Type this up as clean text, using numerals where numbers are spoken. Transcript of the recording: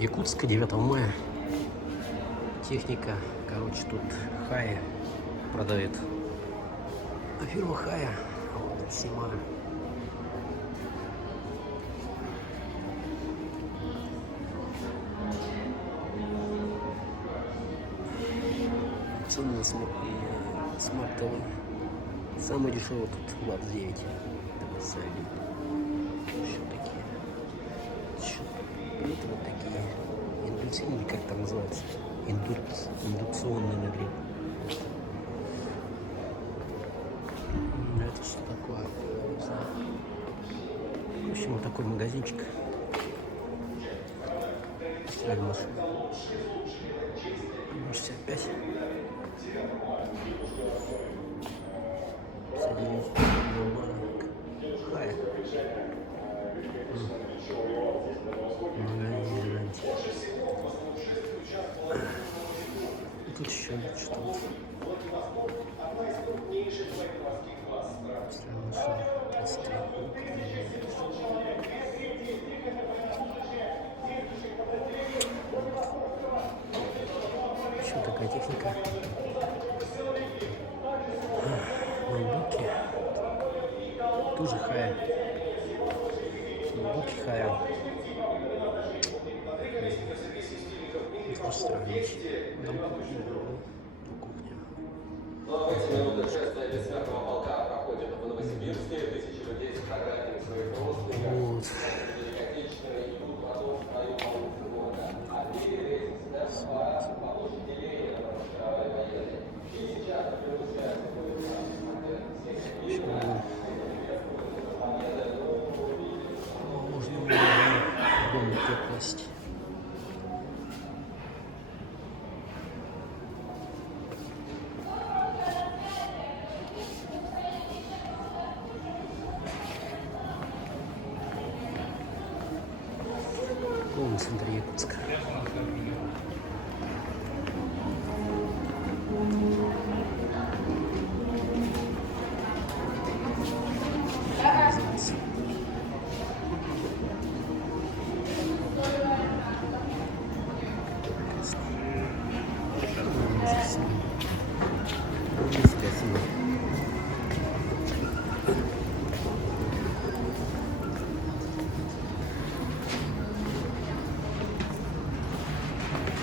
Якутска, 9 мая. Техника, короче, тут Хая продает. А фирма Хая, вот, Сима. Цены на смарт ТВ. Самый дешевый тут 29. Еще такие. Плиты вот такие. Индукционные, как там называется? Индукционный нагрев. Это что такое? Не знаю. В общем, вот такой магазинчик. Стиральная машина. 65. 59. Хая. Магазин. И тут еще что-то. Стиральная машина. 33. Еще такая техника. Ноутбуки. Тоже Хая. Ноутбуки Хая. Странно. Кухня. Минута шествия бессмертного полка проходит в Новосибирске. Тысячи людей с фотографиями своих родственников. Вот. Отечественные идут потом в район города. А перед этим по площади Ленина поехали. И сейчас прямую связь Можно дома попасть. В центре Якутска.